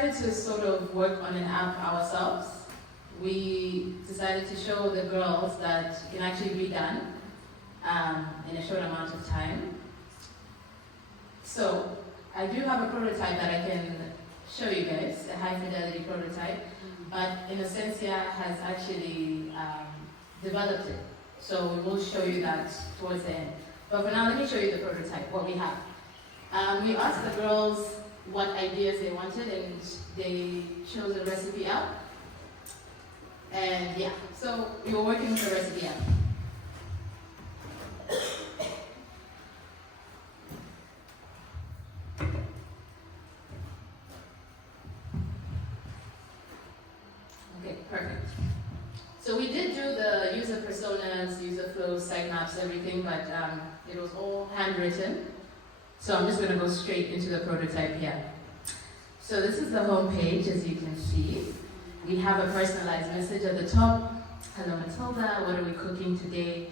decided to sort of work on an app ourselves. We decided to show the girls that it can actually be done in a short amount of time. So I do have a prototype that I can show you guys, a high fidelity prototype, but in a sense here has actually developed it. So we will show you that towards the end. But for now, let me show you the prototype, what we have. We asked the girls what ideas they wanted, and they chose a recipe app. And yeah, so we were working with the recipe app. Okay, perfect. So we did do the user personas, user flows, site maps, everything, but it was all handwritten. So I'm just going to go straight into the prototype here. So this is the home page, as you can see. We have a personalized message at the top. Hello Matilda, what are we cooking today?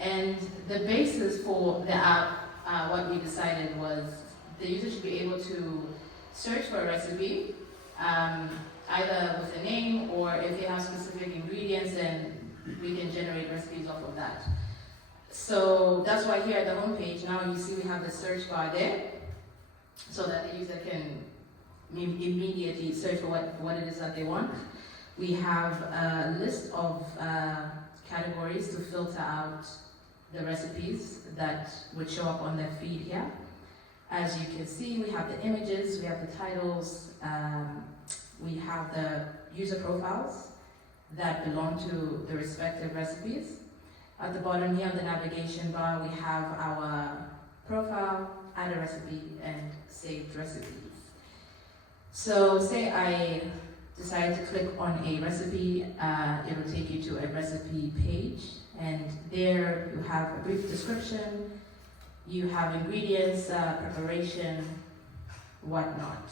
And the basis for the app, what we decided was the user should be able to search for a recipe, either with a name or if they have specific ingredients, then we can generate recipes off of that. So that's why here at the home page, now you see we have the search bar there, so that the user can immediately search for what it is that they want. We have a list of categories to filter out the recipes that would show up on their feed here. As you can see, we have the images, we have the titles, we have the user profiles that belong to the respective recipes. At the bottom here on the navigation bar, we have our profile, add a recipe, and saved recipes. So say I decide to click on a recipe, it will take you to a recipe page, and there you have a brief description, you have ingredients, preparation, whatnot,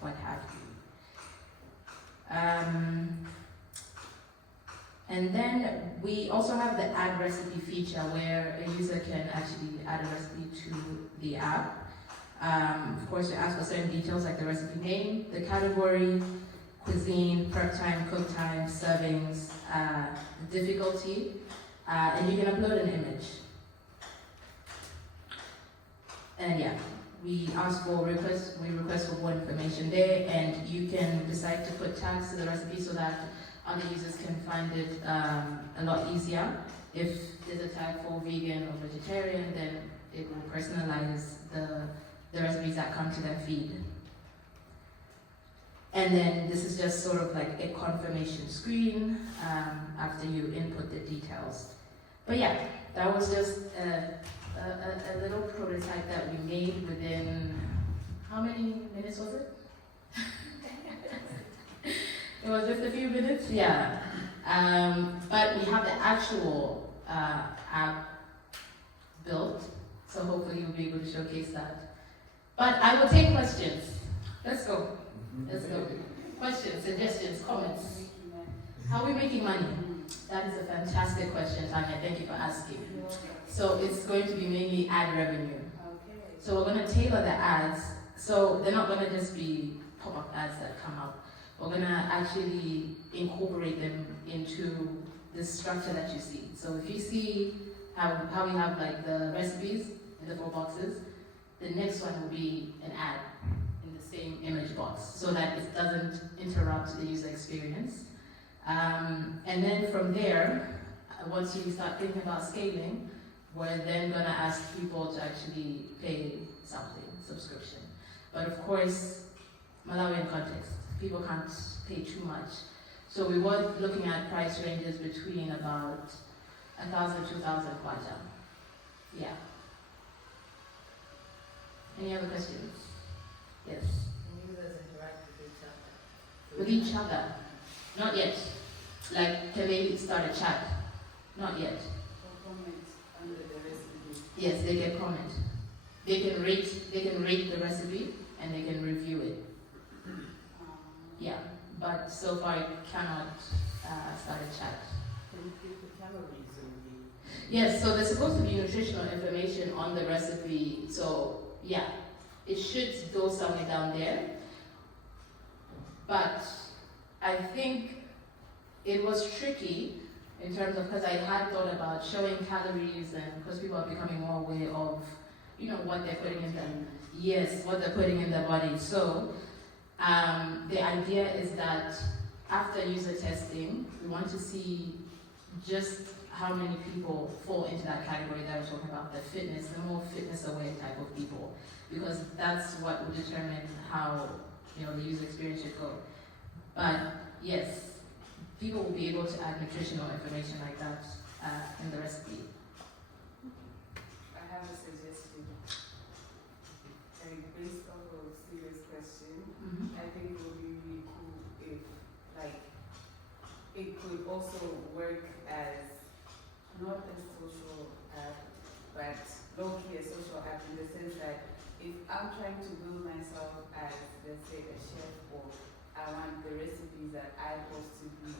what have you. And then we also have the add recipe feature where a user can actually add a recipe to the app. Of course, we ask for certain details like the recipe name, the category, cuisine, prep time, cook time, servings, difficulty, and you can upload an image. And yeah, we request for more information there, and you can decide to put tags to the recipe so that other users can find it a lot easier. If there's a tag for vegan or vegetarian, then it will personalize the recipes that come to their feed. And then this is just sort of like a confirmation screen after you input the details. But yeah, that was just a little prototype that we made within, how many minutes was it? It was just a few minutes, yeah. But we have the actual app built, so hopefully we'll be able to showcase that. But I will take questions. Let's go. Let's go. Questions, suggestions, comments. How are we making money? That is a fantastic question, Tanya. Thank you for asking. So it's going to be mainly ad revenue. So we're going to tailor the ads. So they're not going to just be pop-up ads that come up. We're going to actually incorporate them into the structure that you see. So if you see how we have like the recipes in the 4 boxes, the next one will be an ad in the same image box so that it doesn't interrupt the user experience. And then from there, once you start thinking about scaling, we're then going to ask people to actually pay something, subscription. But of course, Malawian context, people can't pay too much. So we were looking at price ranges between about 1,000 to 2,000 kwacha. Yeah. Any other questions? Yes. Can users interact with each other? With each other? Not yet. Like, can they start a chat? Not yet. Or comments under the recipe? Yes, they can comment. They can rate the recipe and they can review it. Yeah, but so far it cannot start a chat. Can you give the calories? Yes, so there's supposed to be nutritional information on the recipe. So yeah, it should go somewhere down there. but I think it was tricky in terms of, because I had thought about showing calories, and because people are becoming more aware of, what they're putting in them. Yes, what they're putting in their body. So the idea is that after user testing, we want to see just how many people fall into that category that we're talking about, the fitness, the more fitness aware type of people, because that's what will determine how the user experience should go. But yes, people will be able to add nutritional information like that in the recipe. I have a suggestion. Based off of Steve's question, I think it would be really cool if, it could also work as not a social app, but low-key a social app in the sense that if I'm trying to build myself as, let's say, a chef, or I want the recipes that I post to be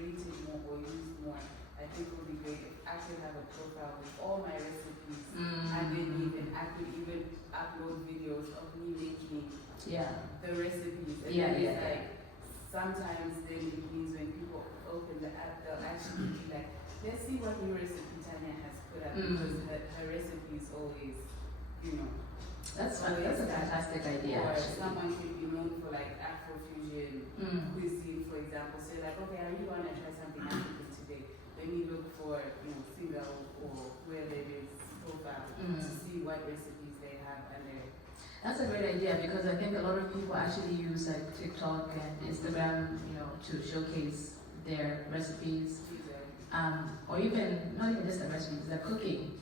rated more or used more, I think it would be great if I could have a profile with all my recipes, and then I could even upload videos of me making the recipes. And sometimes then it means when people open the app, they'll actually be like, let's see what new recipe Tanya has put up, because her recipe is always, That's fun. That's a fantastic idea. Or actually. someone could be known for Afrofusion cuisine, for example. So you're like, okay, I really want to try something African today. Let me look for, single or whoever it is, profile to see what recipes they have and they. That's a great idea, because I think a lot of people actually use TikTok and Instagram, to showcase their recipes. Or even, not even just the recipes, the cooking.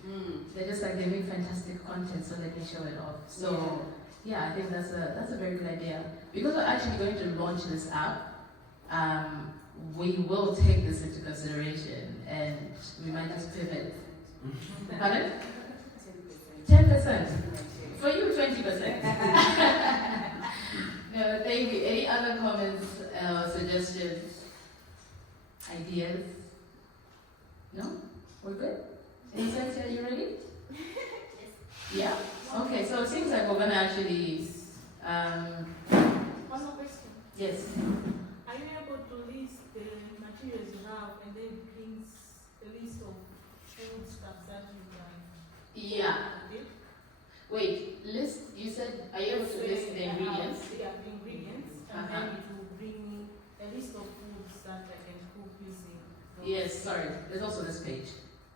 They're just they make fantastic content so they can show it off. So I think that's a very good idea. Because we're actually going to launch this app, we will take this into consideration, and we might just pivot. Pardon? 10%. For you, 20%. No, thank you. Any other comments, suggestions, ideas? No? We're good? Innocent, are you ready? Yeah? Okay, so it seems like we're going to actually... One more question. Yes. Are you able to list the materials you have and then brings a list of food stuff that you can? Yeah. Okay. Wait, list, you said, are you able to list the ingredients? Yeah, the ingredients, and then it will bring me a list of foods that I can cook using. Yes, sorry. There's also this page,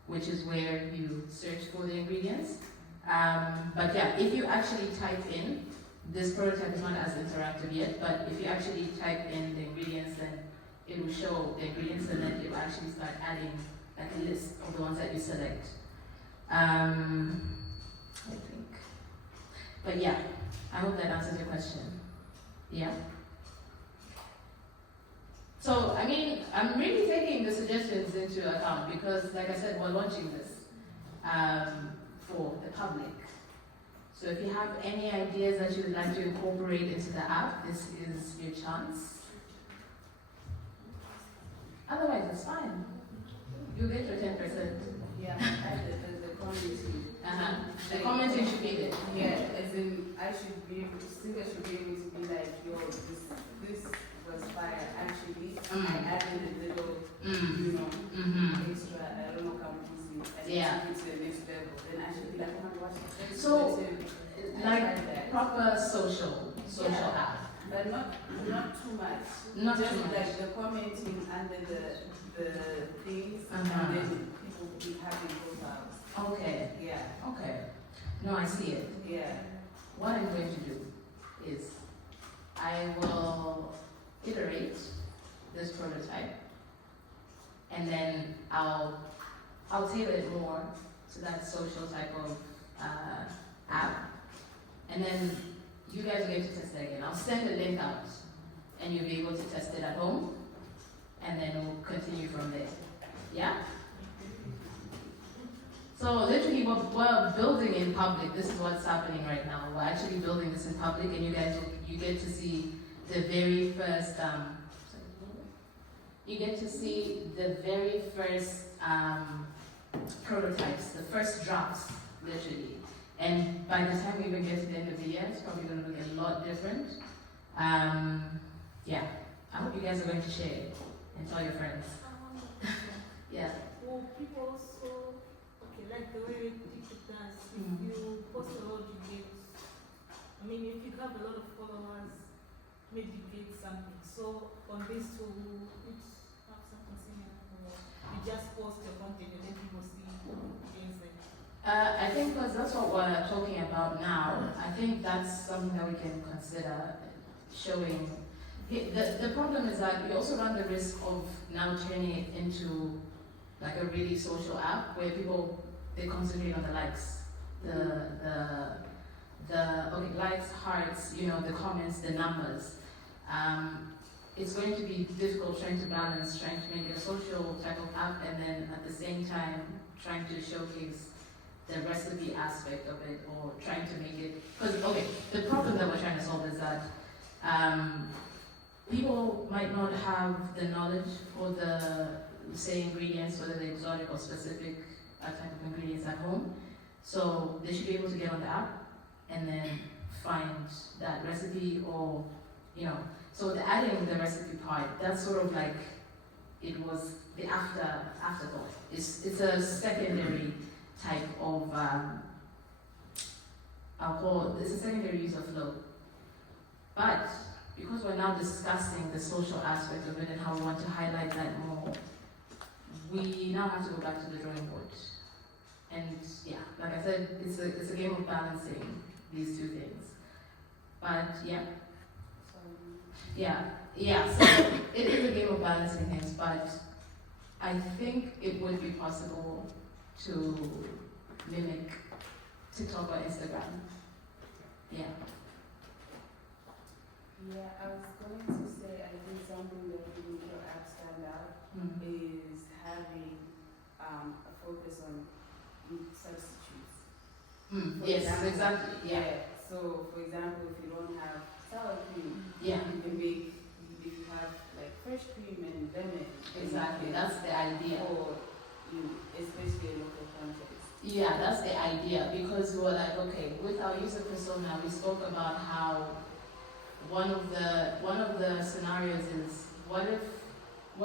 which is where you search for the ingredients. But yeah, if you actually type in, this prototype is not as interactive yet, but if you actually type in the ingredients, then it will show the ingredients, and then it will actually start adding a list of the ones that you select. I think. But yeah, I hope that answers your question. Yeah? So, I'm really taking the suggestions into account, because, like I said, we're launching this for the public. So if you have any ideas that you would like to incorporate into the app, this is your chance. Otherwise, it's fine. You'll get your 10%. Yeah, the commenting. The commenting should be there. Yeah, as in, I should be able to be like, yo, this was fire. Actually, I added a little, extra, I don't know how to use it. Yeah. To the next level. Then I should be like, oh my gosh. So, proper social app. But not too much. Not just too much. like the commenting under the things, and then people will be having profiles. Okay. Yeah. Okay. No, I see it. Yeah. What I'm going to do is I will iterate this prototype, and then I'll tailor it more to that social type of app, and then you guys will get to test it again. I'll send the link out, and you'll be able to test it at home, and then we'll continue from there. Yeah? So literally we're building in public. This is what's happening right now. We're actually building this in public, and you guys you get to see the very first prototypes, the first drafts, literally. And by the time we even get to the end of the year, it's probably going to look a lot different. yeah, I hope you guys are going to share it and tell your friends. Yeah. Will people also, okay, like the way TikTok does, if Mm. you post a lot, you get, I mean, if you have a lot of followers, maybe you get something. So on this tool, which have something similar, or you just post your content and then people see things like I think because that's what we're talking about now, I think that's something that we can consider showing. The problem is that we also run the risk of now turning it into like a really social app where people, they concentrate on the likes, okay, likes, hearts, you know, the comments, the numbers. It's going to be difficult trying to balance, trying to make it a social type of app and then at the same time trying to showcase the recipe aspect of it or trying to make it, because okay, the problem that we're trying to solve is that people might not have the knowledge or the, say, ingredients, whether they're exotic or specific type of ingredients at home. So they should be able to get on the app and then find that recipe or, you know, so the adding the recipe part, that's sort of like, it was the afterthought. It's a secondary type of, it's a secondary use of flow. But because we're now discussing the social aspect of it and how we want to highlight that more, we now have to go back to the drawing board. And yeah, like I said, it's a game of balancing these two things. But yeah, so it is a game of balancing things, but I think it would be possible to mimic TikTok or Instagram. Yeah. Yeah, I was going to say, I think something that would make your app stand out is having a focus on substitutes. For Yes, example, exactly. Yeah. So, for example, if you don't have sour cream, Yeah. you can make, if you have like fresh cream and lemon. Exactly. That's the idea. Or especially in local context. Yeah, that's the idea because we were like, okay, with our user persona, we spoke about how one of the scenarios is what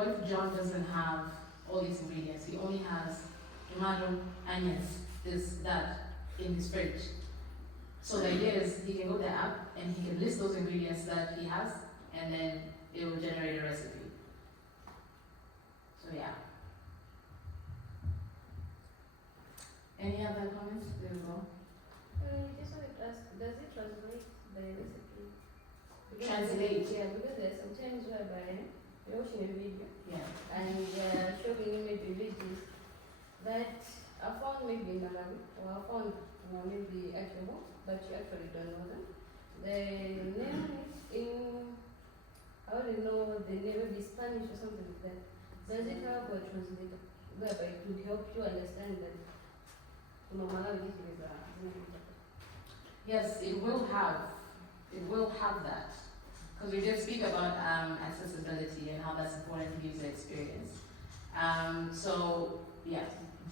if John doesn't have all these ingredients? He only has tomato, onions, this, that in his fridge. So the idea is he can go to the app and he can list those ingredients that he has and then it will generate a recipe. So yeah. Any other comments? There we go. Just wanted to ask, does it translate the recipe? Translate? Yeah, because there are some times whereby you're watching a video Yeah. and showing maybe images that I found maybe in Malawi or I found maybe at your home, but you actually don't know them. The name in, I don't know the name, maybe Spanish or something like that. Does it have a translator whereby it would help you understand that Malawi this is Yes, it will have that. Because we did speak about accessibility and how that's important to user experience. So yeah,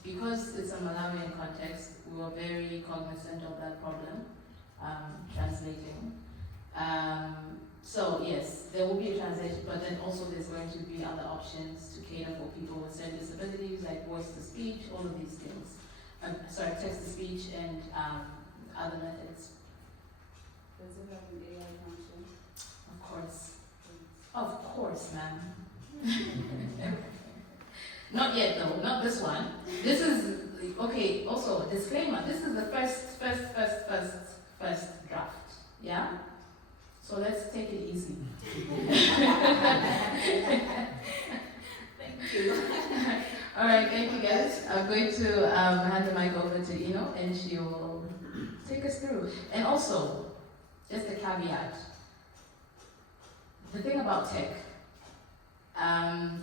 because it's a Malawian context, we were very cognizant of that problem, translating. So yes, there will be a translation, but then also there's going to be other options to cater for people with certain disabilities, like voice to speech, all of these things. Text to speech and other methods. Does it have an AI function? Of course, ma'am. Not yet though, not this one. This is, okay, also, disclaimer, this is the first draft, yeah? So let's take it easy. Thank you. Alright, thank you guys. I'm going to hand the mic over to Ino and she will take us through. And also, just a caveat. The thing about tech,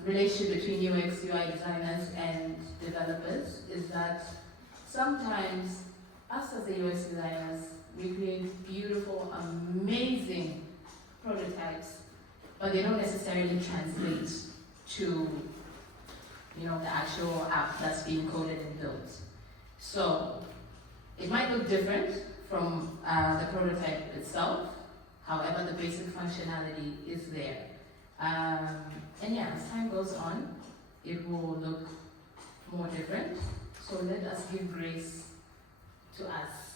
relationship between UX, UI designers and developers is that sometimes us as the UX designers, we create beautiful, amazing prototypes, but they don't necessarily translate to the actual app that's being coded and built. So it might look different from the prototype itself, however the basic functionality is there. And yeah, as time goes on, it will look more different. So let us give grace to us.